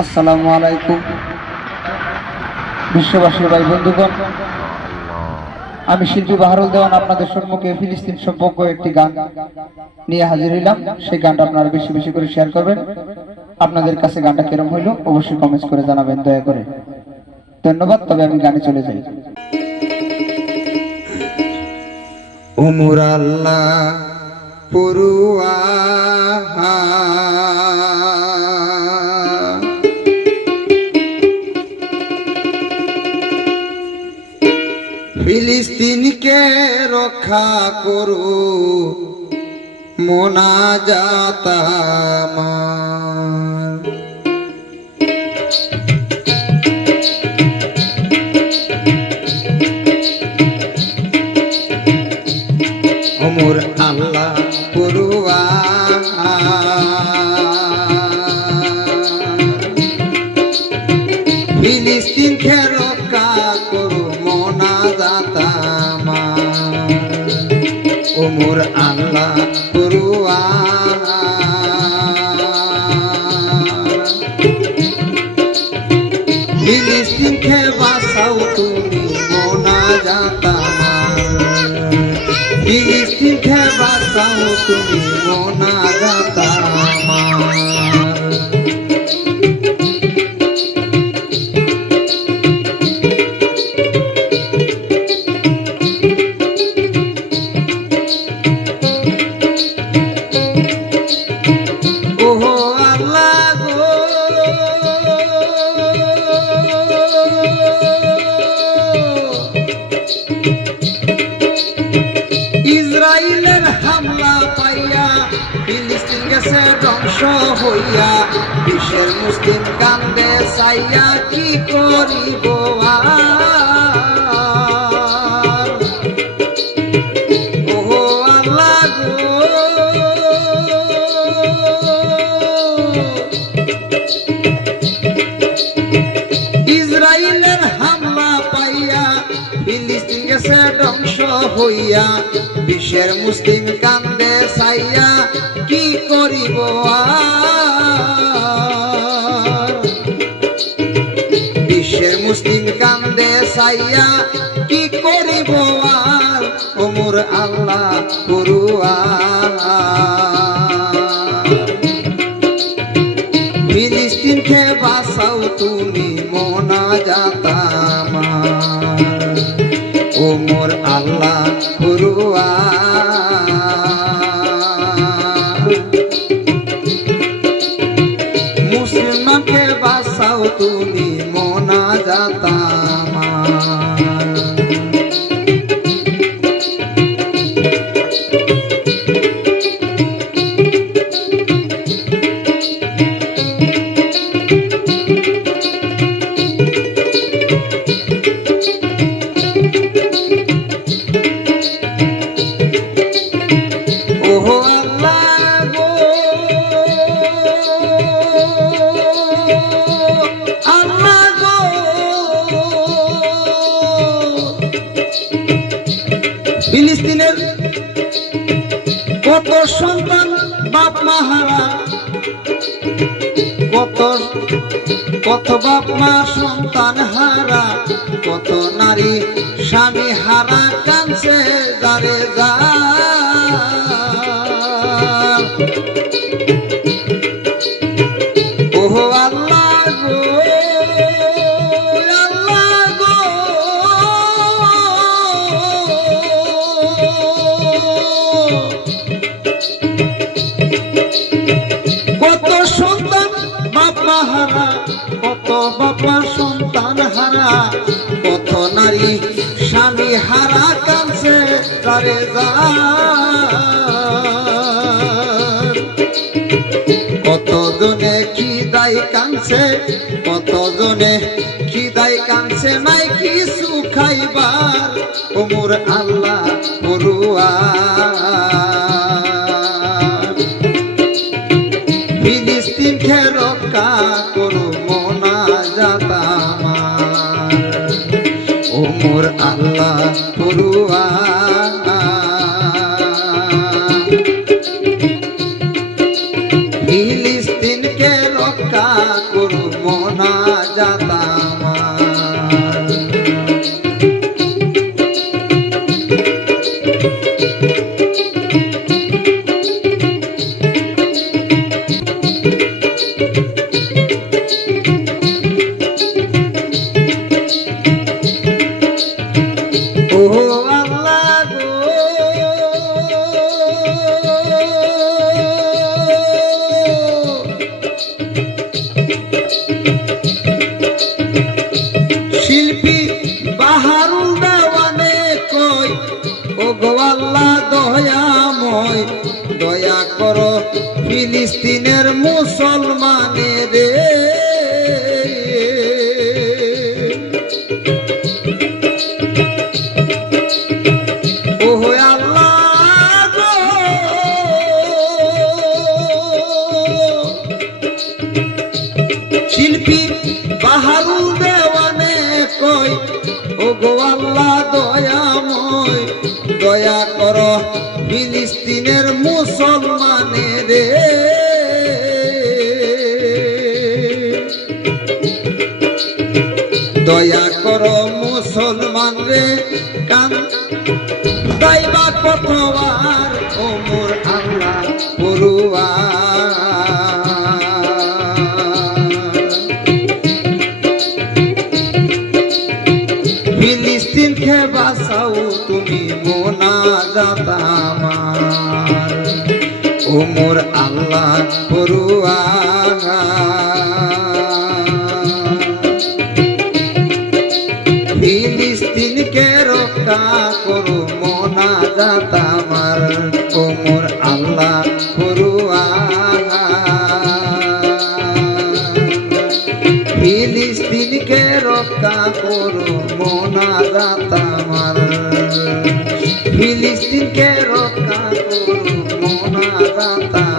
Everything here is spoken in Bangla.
আসসালামু আলাইকুম। বিশ্ববাসীর ভাই, বন্ধুগণ, আমি শিল্পী বাহারুল দেওয়ান আপনাদের সম্মুখে ফিলিস্তিন সম্পর্ক একটি গান নিয়ে হাজির হইলাম। সেই গানটা আপনারা বেশি বেশি করে শেয়ার করবেন। আপনাদের কাছে গানটা কেরম হইল অবশ্যই কমেন্টস করে জানাবেন, দয়া করে। ধন্যবাদ, তবে আমি গানে চলে যাই। উমর আল্লাহ রক্ষা করু মোনা আমার। অমর আল্লাহ পড়ুয়া ওমর আল্লাহ ফিলিস্তিন খে বাসাও তুমি মনা ফিলিস্তিন খে বাসাও তুমি মনা যাতামা ইসরায়েলের হামলা পাইয়া ফিলিস্তিন গেছে ধ্বংস হইয়া বিশ্বের মুসলিম কান্দে চাইয়া কি করিব আর? গেছে ধ্বংস হইয়া, বিশ্বের মুসলিম কান্দে চাইয়া কি করিব? বিশ্বের মুসলিম কান্দে চাইয়া কি করিব আর? ওমর আল্লাহ পড়ুয়া ফিলিস্তিন খে বাসাও তুমি মনা যাতামা তুমি মোনা যাতামা বাপ মা হারা কত কত বাপ মা সন্তান হারা, কত নারী স্বামী হারা কাঁদছে দারে যা। ওহো হারা কাঁদছে তারে কত জনে। দায় কানছে কত জনে দায় কাঁদছে নাই কিছু খাইবার ওমর আল্লাহ পড়ুয়া ওমর আল্লাহ পড়ুয়া। মুসলমানের রে। ওহ আল্লাহ গো। শিল্পী বাহারুল দেওয়ানে কই ও গো দয়াময় দয়া কর দয়া কর মুসলমান রে কান। তাইবা কতবার ও মোর আল্লাহ পড়ুয়া। ফিলিস্তিন খে বাসাও তুমি মোনা দাতামার ও মোর আল্লাহ পড়ুয়া। মোনা ওমর আল্লাহ পড়ুয়া ফিলিস্তিনকে রক্ষা করো মোনাজাত আমার। ফিলিস্তিনকে রক্ষা করো মোনাজাত আমার